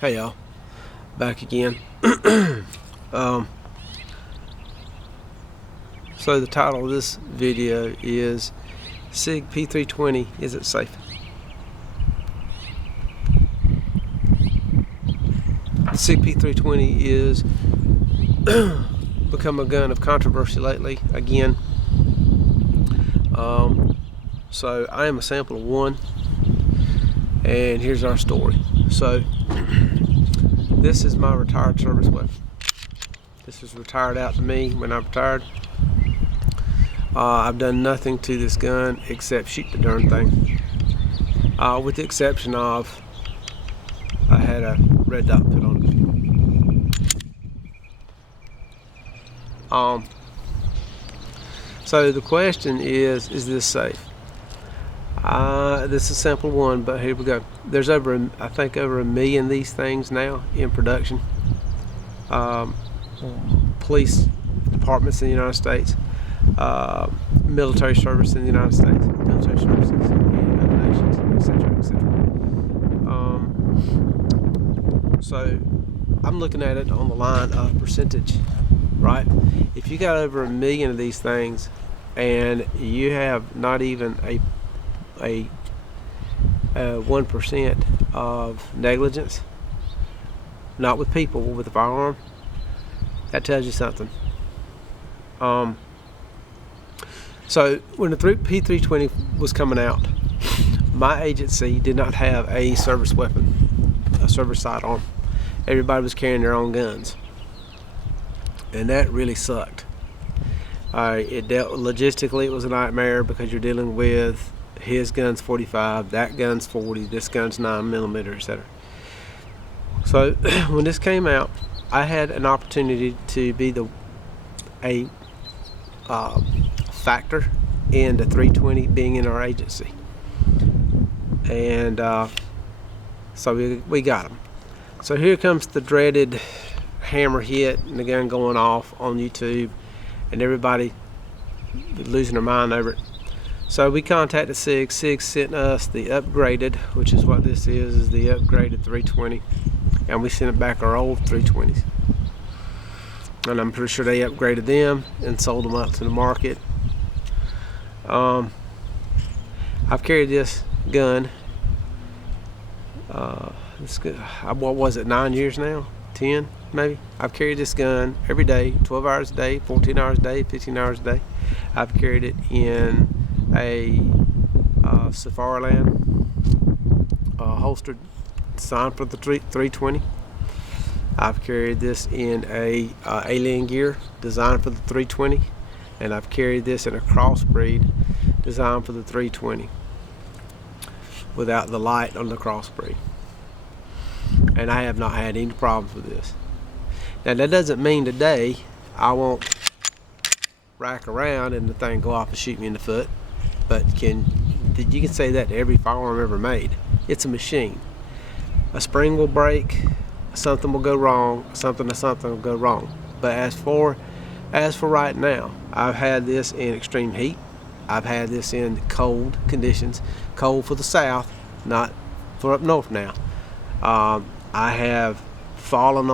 Hey y'all, back again. So the title of this video is SIG P320, is it safe? SIG P320 is become a gun of controversy lately again. So I am a sample of one, and here's our story. So this is my retired service weapon. This was retired out to me when I retired. I've done nothing to this gun except shoot the darn thing, with the exception of I had a red dot put on it. So the question is this safe? This is a simple one, but here we go. There's I think over 1 million of these things now in production. Police departments in the United States, military service in the United States, military services in other nations, etc., etc. So I'm looking at it on the line of percentage, right? If you got over 1 million of these things and you have not even a 1% of negligence, not with people, but with a firearm, that tells you something. So when the P320 was coming out, my agency did not have a service weapon, a service sidearm. Everybody was carrying their own guns, and that really sucked. Logistically, it was a nightmare because you're dealing with his gun's 45, that gun's 40, this gun's 9mm, etc. So when this came out, I had an opportunity to be a factor in the 320 being in our agency, and so we got them. So here comes the dreaded hammer hit and the gun going off on YouTube, and everybody losing their mind over it. So we contacted SIG. SIG sent us the upgraded, which is what this is the upgraded 320, and we sent it back our old 320s. And I'm pretty sure they upgraded them and sold them out to the market. I've carried this gun. What was it? 9 years now? 10 maybe? I've carried this gun every day, 12 hours a day, 14 hours a day, 15 hours a day. I've carried it in a Sauer holstered designed for the 320. I've carried this in a alien gear designed for the 320, and I've carried this in a crossbreed designed for the 320 without the light on the crossbreed, and I have not had any problems with this. Now that doesn't mean today I won't rack around and the thing go off and shoot me in the foot, but you can say that to every firearm ever made. It's a machine. A spring will break, something will go wrong, something will go wrong. But as for right now, I've had this in extreme heat. I've had this in cold conditions, cold for the south, not for up north now. I have fallen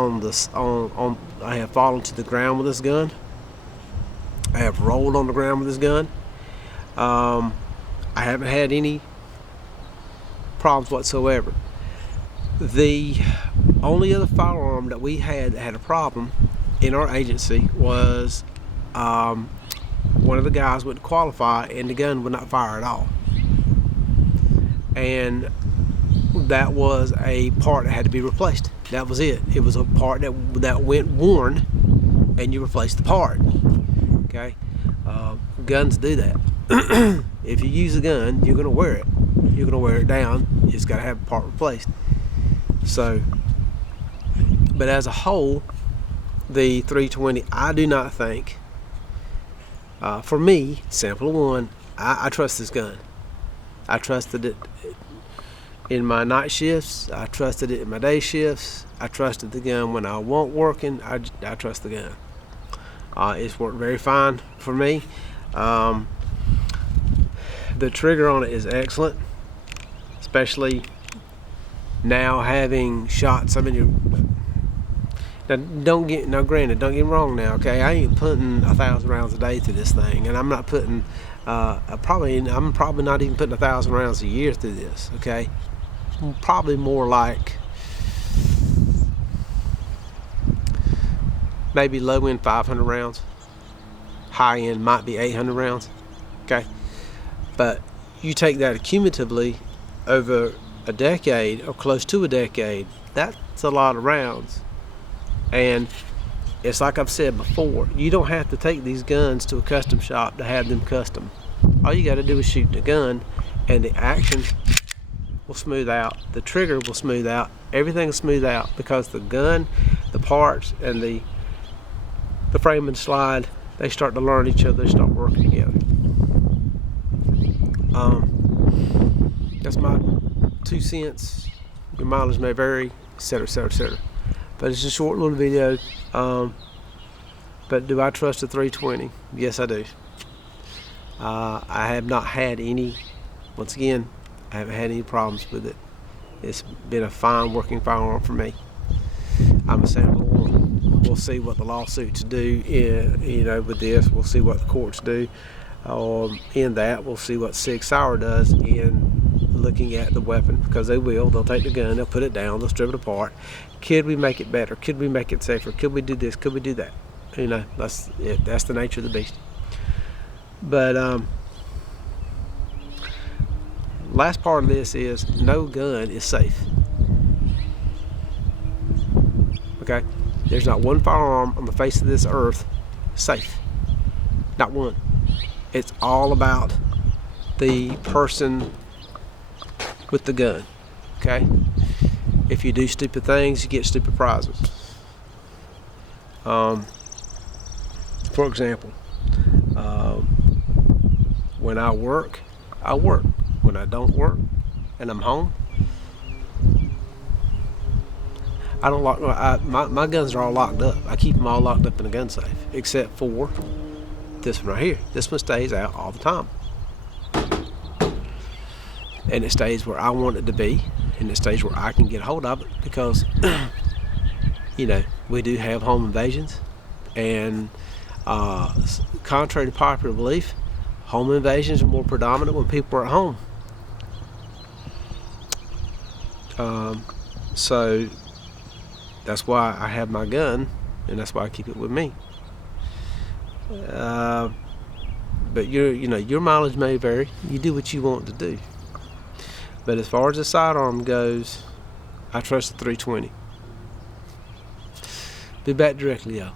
I have fallen to the ground with this gun. I have rolled on the ground with this gun. I haven't had any problems whatsoever. The only other firearm that we had that had a problem in our agency was one of the guys wouldn't qualify and the gun would not fire at all. And that was a part that had to be replaced. That was it. It was a part that went worn, and you replaced the part. Okay, guns do that. If you use a gun, you're gonna wear it. You're gonna wear it down. It's got to have a part replaced. So, but as a whole, the 320, I do not think. For me, sample one, I trust this gun. I trusted it in my night shifts. I trusted it in my day shifts. I trusted the gun when I wasn't working. I trust the gun. It's worked very fine for me. The trigger on it is excellent, especially now having shot so many. Now, granted, don't get me wrong now, okay? I ain't putting 1,000 rounds a day through this thing, and I'm not putting, I'm probably not even putting 1,000 rounds a year through this, okay? Probably more like maybe low end 500 rounds, high end might be 800 rounds, okay? But you take that cumulatively over a decade or close to a decade, that's a lot of rounds. And it's like I've said before, you don't have to take these guns to a custom shop to have them custom. All you got to do is shoot the gun, and the action will smooth out, the trigger will smooth out, everything will smooth out, because the gun, the parts, and the frame and slide, they start to learn each other, they start working together. That's my 2 cents. Your mileage may vary, etc., etc., etc. But it's a short little video. But do I trust the 320? Yes, I do. I have not had any, once again, I haven't had any problems with it. It's been a fine working firearm for me. I'm a sample. We'll see what the lawsuits do with this. We'll see what the courts do. In that, we'll see what Sauer does in looking at the weapon, because they'll take the gun, they'll put it down, they'll strip it apart. Could we make it better? Could we make it safer? Could we do this? Could we do that? That's it. That's the nature of the beast. But last part of this is no gun is safe. Okay? There's not one firearm on the face of this earth safe. Not one. It's all about the person with the gun. Okay? If you do stupid things, you get stupid prizes. For example, when I work, I work. When I don't work and I'm home, I don't lock. My guns are all locked up. I keep them all locked up in a gun safe, except for this one right here. This one stays out all the time, and it stays where I want it to be, and it stays where I can get a hold of it, because we do have home invasions, and contrary to popular belief, home invasions are more predominant when people are at home. So that's why I have my gun, and that's why I keep it with me. But your mileage may vary. You do what you want to do. But as far as the sidearm goes, I trust the 320. Be back directly, y'all.